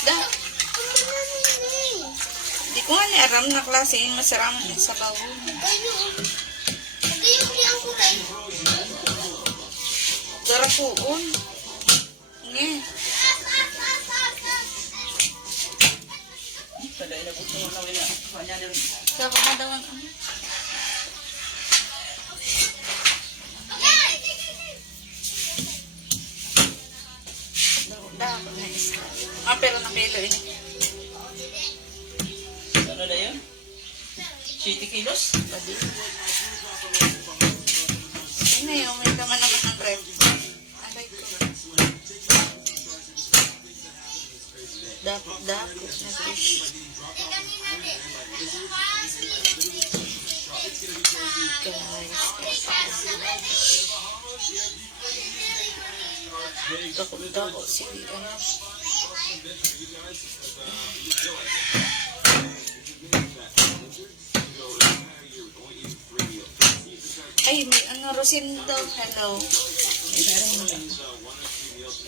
isda. Di ko nga ni aram na klase yung masarap sa bawon. Garapuon. Nge. Padai na po Dako na isda. Ah, pero nakilo eh. Ano na yun? 80 kilos? Pwede. Ano yun? May kama naman ng rep. Alay ko. Dako, dako na fish. Guys. Sige, ano. Ay, may ano, Rosindo. Hello.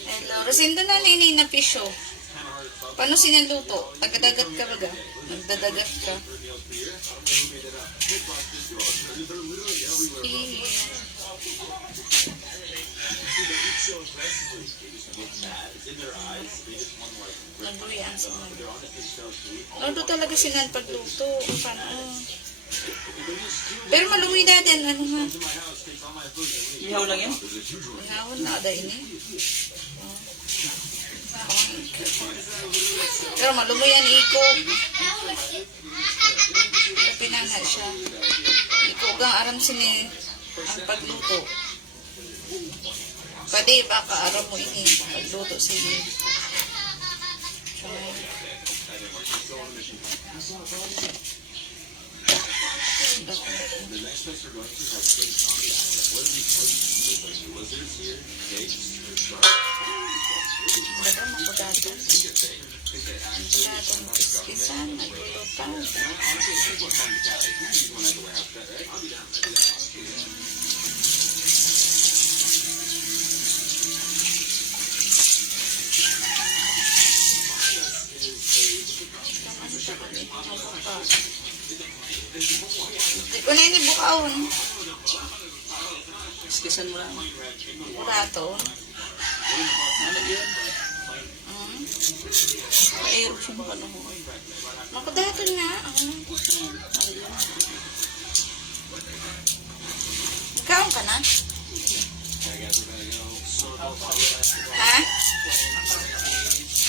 Hello. Rosindo na nini na pisyo. Paano sinaluto? Tagadagat ka ba ga? Nagdadagat ka? Iya. Nagluyan sa mga. Talaga sinan pagluto? Paano? Pero malumi na din. Ano ha? Ihaw lang yan? Ihawon na ada ini. Pero malumi yan ikog. Pinanghal siya. Ikog ang aram sini ang pagluto. Pwede baka aram mo ini pagluto pagkatan. Pagkatan kiskisan, naglulutan. Di ko na inibukaon. Iskisan mo lang. Burato. Ano yun? Mm. Aero siya baka ano mo. Makadato na. Ano? Ano yun? Kaon ka na? Ha?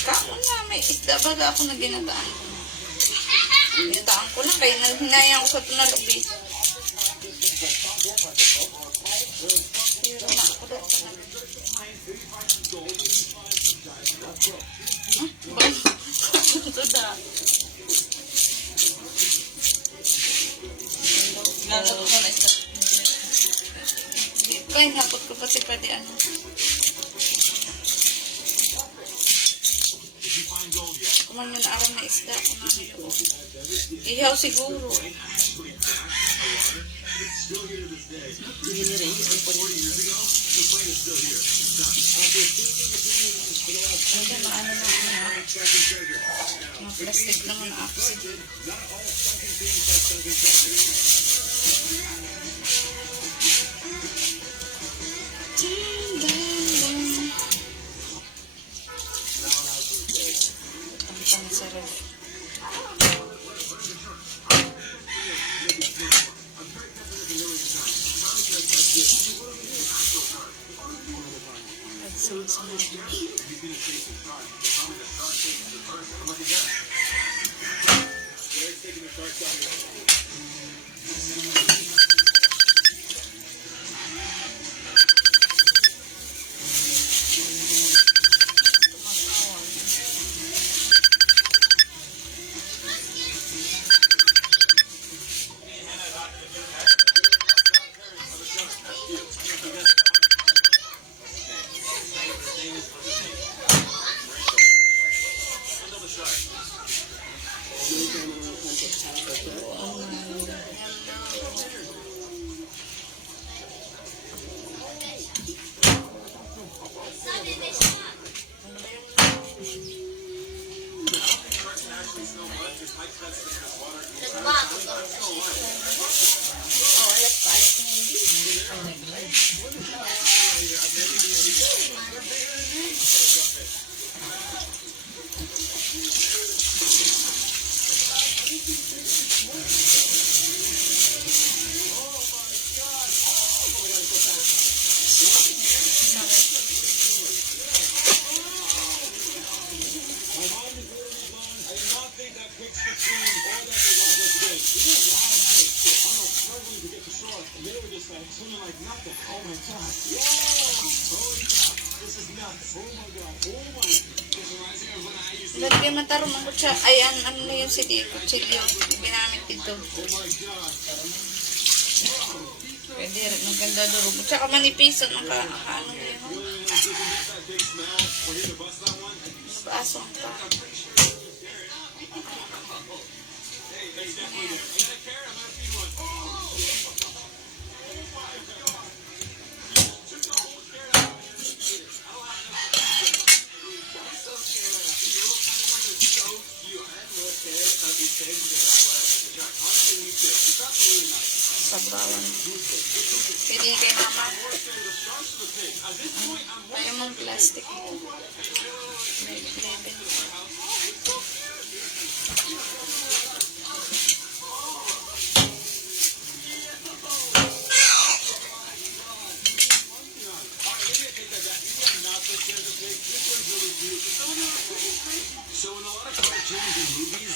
Kaon na. May isda baga ako na ginataan ko. Nakakadato na. Ba? Ito da. Ginagawa ko na isa. Kaya napot ko pati pati ano. Kuman mo na aram na isda. Kumain ko. Ihaw siguro. Hindi rin. Isang po Lagyan mo tarong ang kutsa. Ay, an, ano na yun si Di? Kutsilyo. Ginamit dito. Pwede rin. Ang ganda durog. Tsaka manipis. Ang ka, ano na yun. Baso ang pa. Sabawan. Pwede kay mama. Ayaw mong plastic. May label. So in a lot of cartoons and movies,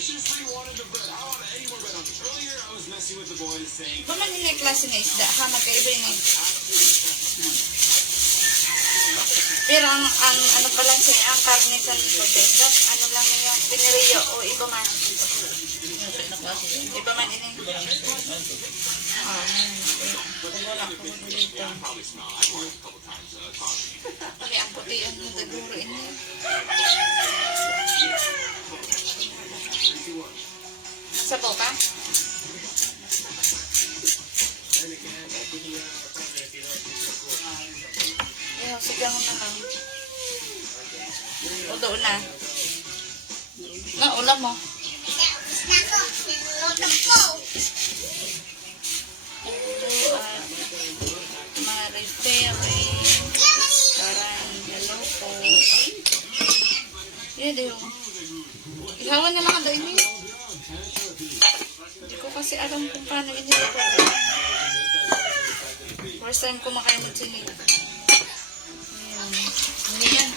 viciously wanted to bet. I want any more bet. Earlier, I was messing with the boys saying, ba man yung klase na isda? Ha, magkaiba yun eh. Pero ang, ang ano pa lang siya, ang karne sa Odessa, ano lang yung piniriyo o iba man. Iba man ini. Ah. Kali ang puti ang nagaguro ini. Sa boka? Ayaw, sigang na lang. O doon na. Na, ulam mo. Maripere. Karan, hello po. Yan, di yung. Ihawan na lang ang daig niyo. Hindi ko kasi alam kung paano ko. First time kumakain ng chinig. Ayan. Hindi yan,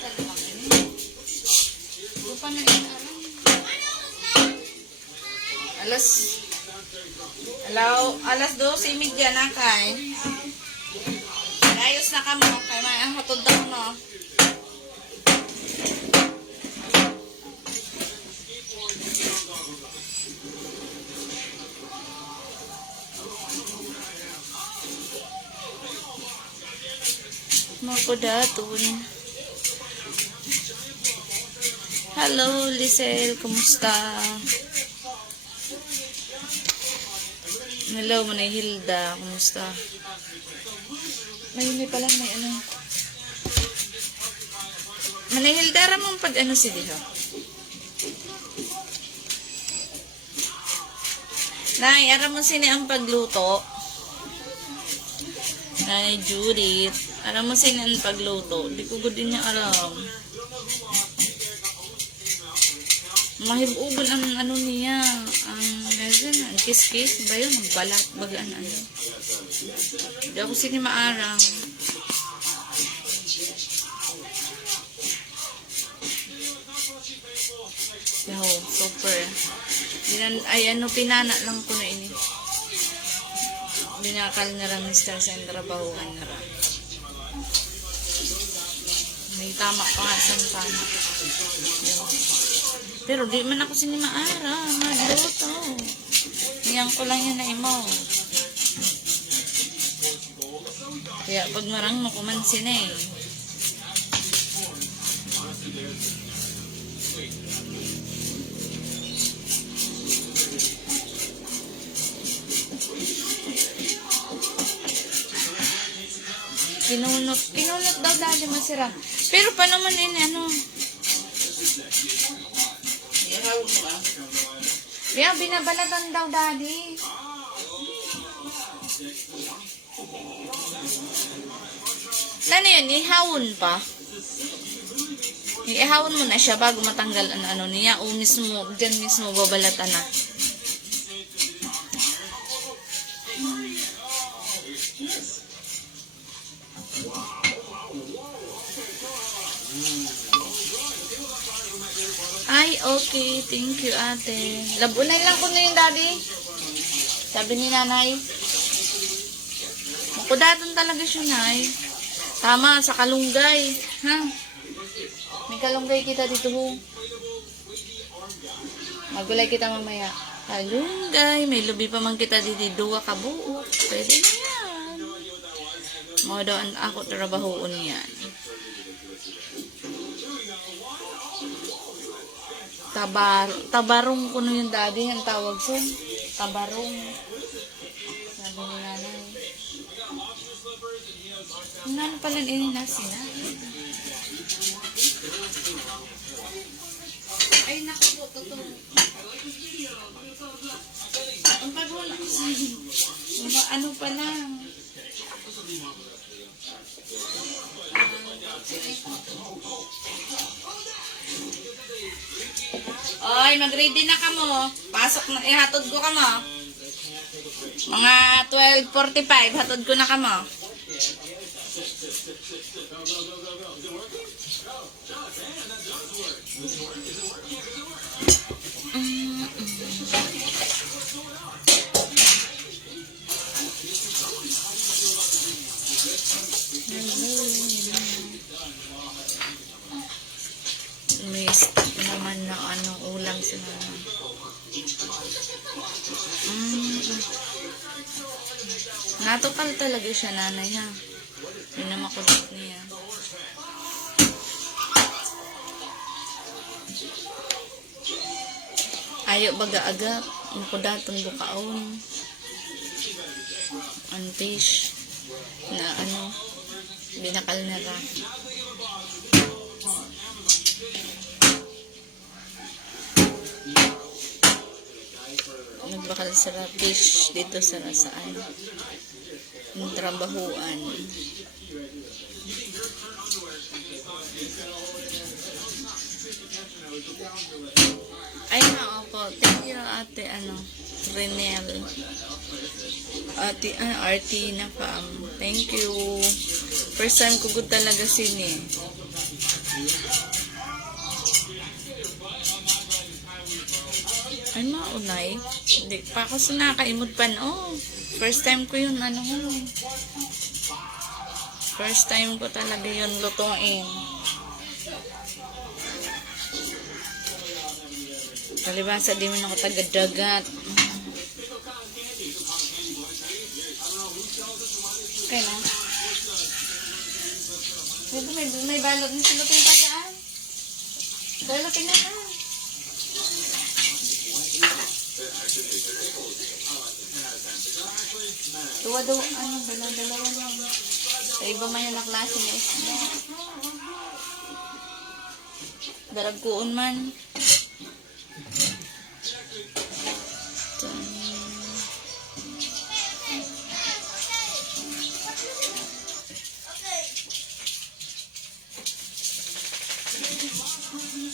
talamak ini. Lupa na inaarang. Alas alas 12 media na kay. Daton. Hello, Lisel. Kumusta? Hello, Manay Hilda. Kumusta? May may pala may ano. Manay Hilda, ramang pag ano si Diho. Nay, aram mo sini ang pagluto. Nay, Judith. Aram mo sini ang pagluto. Di ko gud din niya aram. Mahibugon ang ano niya, ang meron, ang kiss-kiss ba yun, ang balat, baga ano. Hindi ako sini maarang. Yo, super. Dinan, ay ano, pinana lang ko na ini. Binakal na lang Mr. sa trabahuan na lang. May tama pa nga sa tama. Pero di man ako sinimaara, magluto. Niyang ko lang yun na imo. Kaya pag marang mo kumansin eh. Kinunot, kinunot daw dati masira. Pero pa naman ini ano, ah. Kaya binabalatan daw daddy. Ano yun? Ihawon pa? Ihawon mo na siya bago matanggal ang ano niya o mismo, dyan mismo babalatan na. Ay, okay. Thank you, ate. Labunay lang ko na yung daddy. Sabi ni nanay. Makudatan talaga siya, nay. Tama, sa kalunggay. Ha? May kalunggay kita dito, ho. Magulay kita mamaya. Kalunggay. May lubi pa man kita dito. Duwa ka. Pwede na yan. Mga ako trabahoon yan. Tabar tabarong ko yung daddy ang tawag son. Tabarong. Sabi ni nanay. Ano pala ini na sina? Ay, naku po, totoo. Ang. Mga ano pa lang. Oy, mag-ready na ka mo. Pasok na, ihatod ko ka mo. Mga 12.45, hatod ko na ka mo. Natukal talaga siya nanay ha. Yun na makulit niya. Ayaw baga-agap. Ang kudatong bukaon. Ang. Na ano. Binakal na ra. Nagbakal sila fish dito sa saan. Yung trabahuan. Ay, na, opo. Thank you, ate, ano, Renel. Ate, ano, RT na fam. Thank you. First time ko good talaga sini. Ay, maunay. Hindi pa ako sa nakaimod pa no. First time ko yun, ano, First time ko talaga yun lutuin. Kalibasa, di man ako taga-dagat. Okay na. Ito, may, may balot na silutin pa dyan. Balotin na ka. Tuwa daw, ano, dalawa-dalawa lang. Sa iba man yung naklase na isda. Daragkuon man.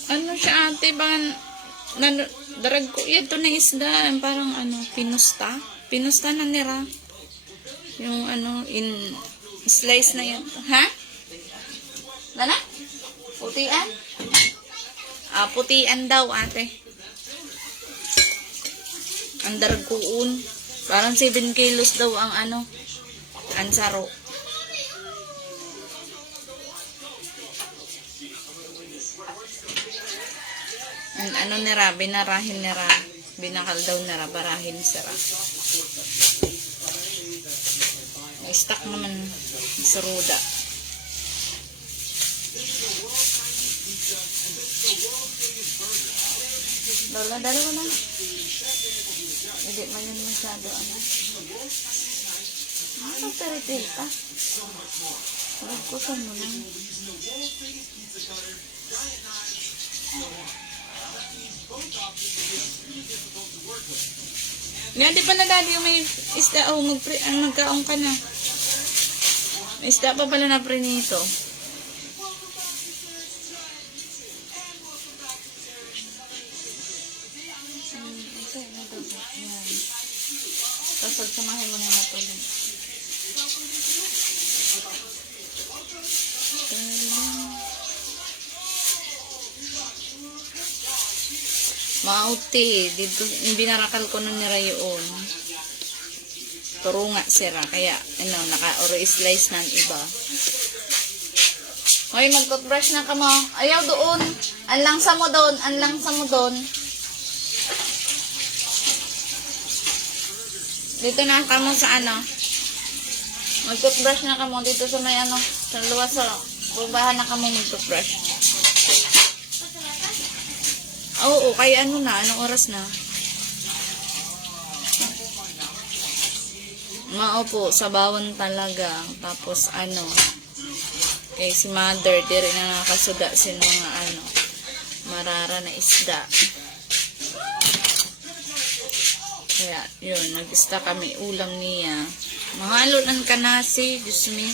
Ano siya ate, baka nan, darag ko, ito na isda, parang ano, pinusta. Pinusta na nira. Yung ano, in, slice na yan. Ha? Lana? Putian? Ah, putian daw ate. Ang daragkuun. Parang 7 kilos daw ang ano, ansaro. Ang ano nira, binarahin nira. Binakal daw nira, barahin sira. May stock naman sa ruda. Lola, dalawa na. Hindi man yun masyado ano. Ano pero tita? Nagkusan mo lang. Nga, di ba na dali yung may isda, oh, magpre, ang nagkaong ka na. May isda pa pala na nagawa. Yan. Tapos pagsamahin mo na yung natulog. Mauti, dito binarakal ko nun nira yun. Turo nga sira, kaya ano, naka oro slice ng iba. Hoy, mag-toothbrush na ka mo. Ayaw doon. Ang langsa mo doon, ang langsa mo doon. Dito na ka mo sa ano. Mag-toothbrush na ka mo dito sa may ano, sa luwas sa babahan na ka mo mag-toothbrush. Oo, kaya ano na, anong oras na? Maupo, sa bawon talaga. Tapos ano, kay si mother, di rin na nakasuda sin mga ano, marara na isda. Kaya, yun, nag-ista kami ulam niya. Mahalon ka nasi, Diyos me.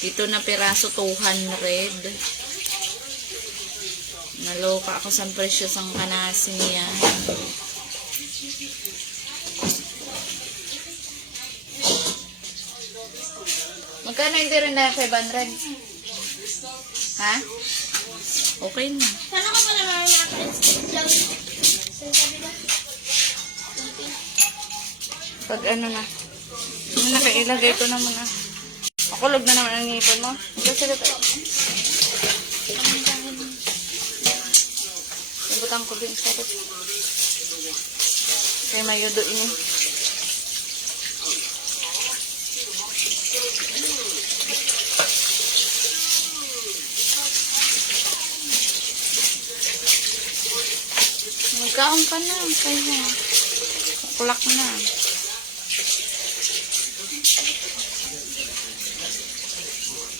Dito na piraso 200. Naloka ako sa presyo sang kanasi niya. Magkano hindi rin na 500? Ha? Okay na. Sana ka pala mga. Pag ano na. Ano na, ilagay ko naman ah. Makulog na naman ang ngipon mo. Ito sila tayo. Ibutan ko din sa rep. Kay mayudo ini. Kaon ka na, kaya. Kulak na.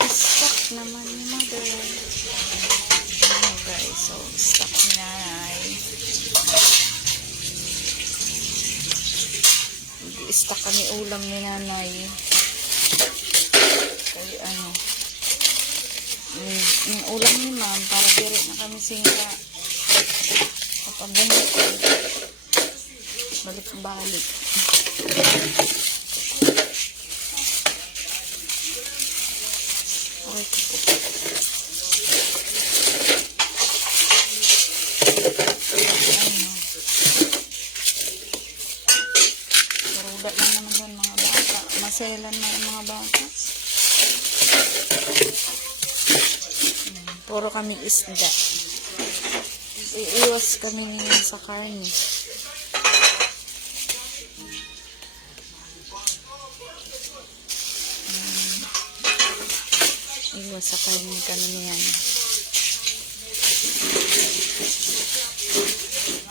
Stuck naman ni mother. Ano guys, so stuck na. Nag-stuck kami ulam ni nanay. Kaya ano. Yung ulam ni ma'am, para dire na kami singka. Kapag ganito, balik-balik. Okay, lang naman yun mga bata. Maselan na yung mga bata. Puro kami isda. Iiwas kami ngayon sa karne. Iwas sa karne kami ngayon.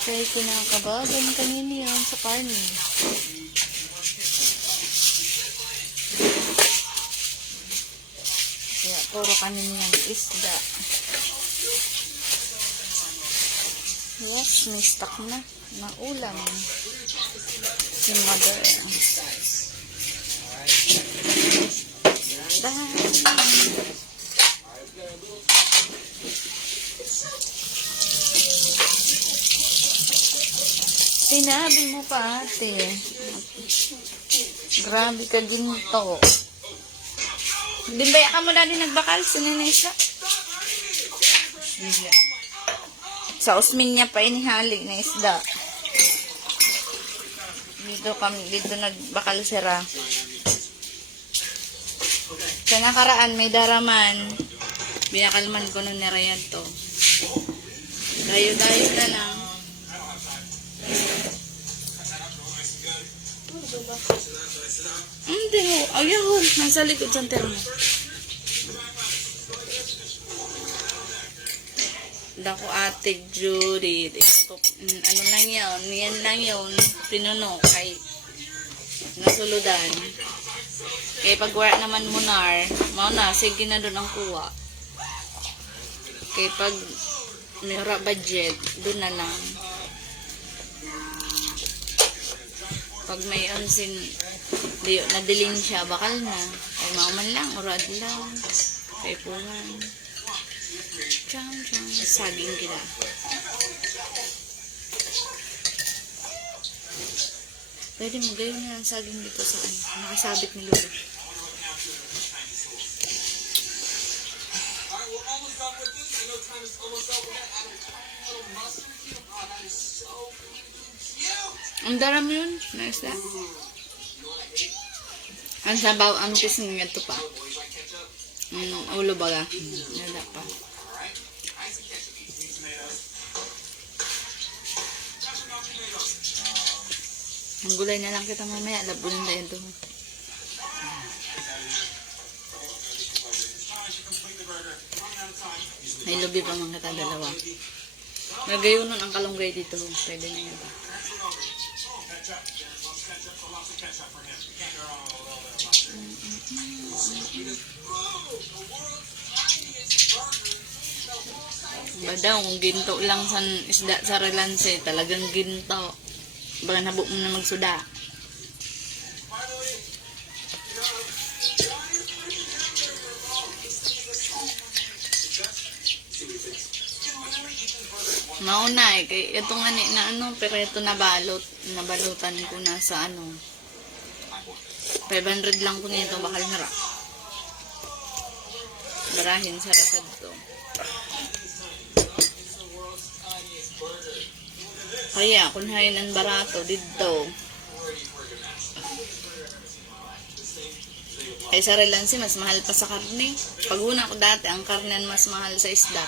Kaya kinakabagan kanina yan sa karne. Kaya puro kami niyan isda. Yes, may stock na. Na ulam. Si mother. Dahil. Sinabi mo pa ate. Grabe ka ginto. Dimbaya ka mo dali nagbakal, sininisa. Sa usmin niya pa inihali na isda. Dito kami, dito nagbakal sira. Sa nakaraan, may daraman. Binakalman ko nung nirayan to. Dayo-dayo na lang. Hindi. Ayaw. Nasa likod sa termo. Dako ate Judith. Mm, Ano lang yun? Yan lang yun. Pinuno kay nasuludan. Kaya pag wala naman munar, mao na, sige na doon ang kuha. Kaya pag mayroon budget, doon na lang. Pag may onsin, di, nadiling siya, bakal na. Ay mauman lang, urad lang. Kay puwan. Cham, cham. Saging kita. Pwede mo gayon na ang saging dito sa ano. Nakasabit ni Lolo. Ang daram yun. Nice that. Ang sabaw, ang pising nga ito pa. Mm, ulo baga. Nada Ang gulay na lang kita mamaya. Labunin na ito. May lubi pa mga kata dalawa. Nagayon nun ang kalunggay dito. Pwede na yun. Ba daw, ginto lang sa isda sa relanse, talagang ginto. Baka nabuk mo na magsuda. Mauna eh, kay ito nga ni na ano, pero ito nabalot, nabalutan ko na sa ano. 500 lang ko nito, bakal na ra. Barahin sa rasad to. Kaya, kung ang barato dito. Ay sa relansi, mas mahal pa sa karne. Pag una ko dati, ang karne mas mahal sa isda.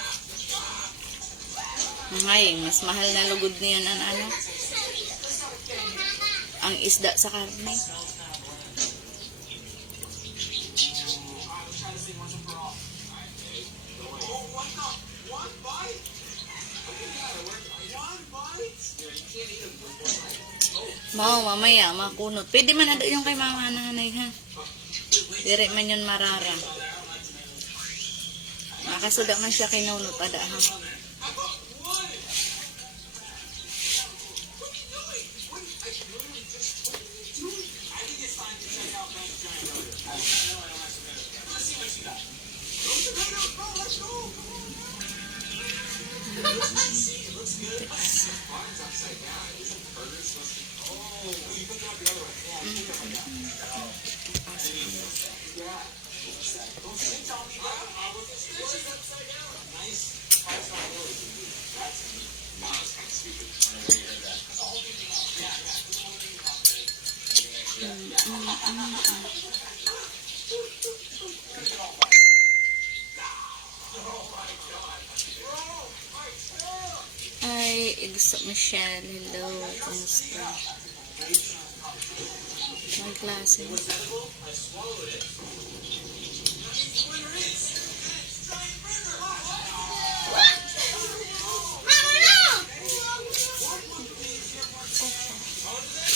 Ngayon, mas mahal na lugod niyon ang ano. Ang isda sa karne. Mao, mamaya, makunot. Pwede man na yung kay mama nanay, ha? Dire man yun marara. Makasudak na siya kay nunot, ada, ha? Ay, Igso Michelle, hello, kumusta? May klase.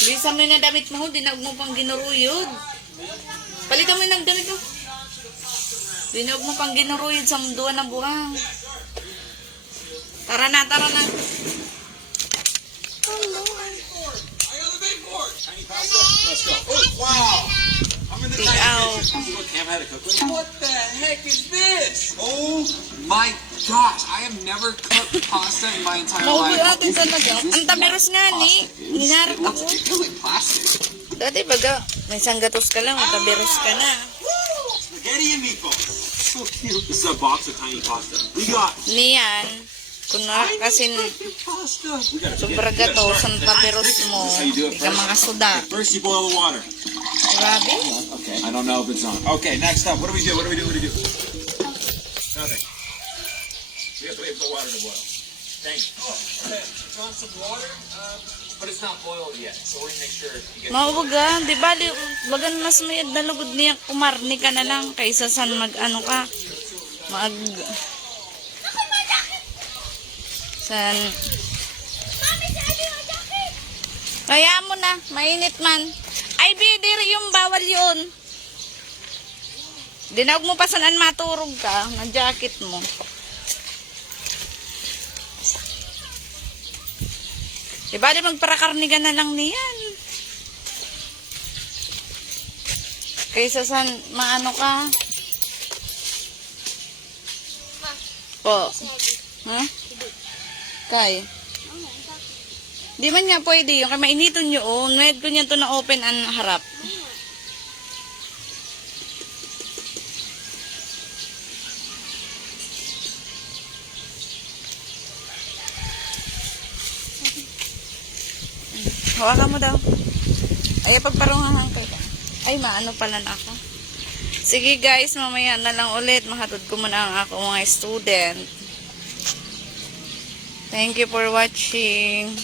Bisa mo yung damit mo, dinag mo pang ginuruyod. Palitan mo yung nagdamit mo. Dinag mo pang ginuruyod sa duwa na buhang. Tara na, tara na. Oh, wow. I'm a cookbook. What the heck is this? Oh my gosh, I have never cooked pasta in my entire life. natin talaga. Ang nga ni. Looks, ako. Dati baga, may sanggatos ka lang, tabiros ka na. Spaghetti and meatballs. So cute. This is a box of tiny pasta. We got Niyan, kuna kasi sobra gato sa tabiros mo, hindi ka first. makasuda. First you boil the water. Grabe. Okay. I don't know if it's on. Okay, next up. What do we do? What do we do? What do we do? Nothing. We have to wait for the water to boil. Thank you. Okay, it's on water, uh, but it's not boiled yet, so we're gonna sure you get. Mauwaga, di ba, di, bagan mas mayad na lugod niya, kumarni ka na lang, kaysa san mag, ano ka, mag, san, kaya mo na, mainit man. Ay, bidiri yung bawal yun. Dinawag mo pa saan maturog ka, na jacket mo. Di magparakarni ka na lang niyan. Kaysa san, maano ka? Po. Ha? Kay? Di man nga pwede yung kay mainiton oh. Ngayon ko niya to na open ang harap. Hawakan mo daw. Ay, pagparungahan ka. Ay, maano pala na ako. Sige guys, mamaya na lang ulit. Mahatod ko muna ang ako mga student. Thank you for watching.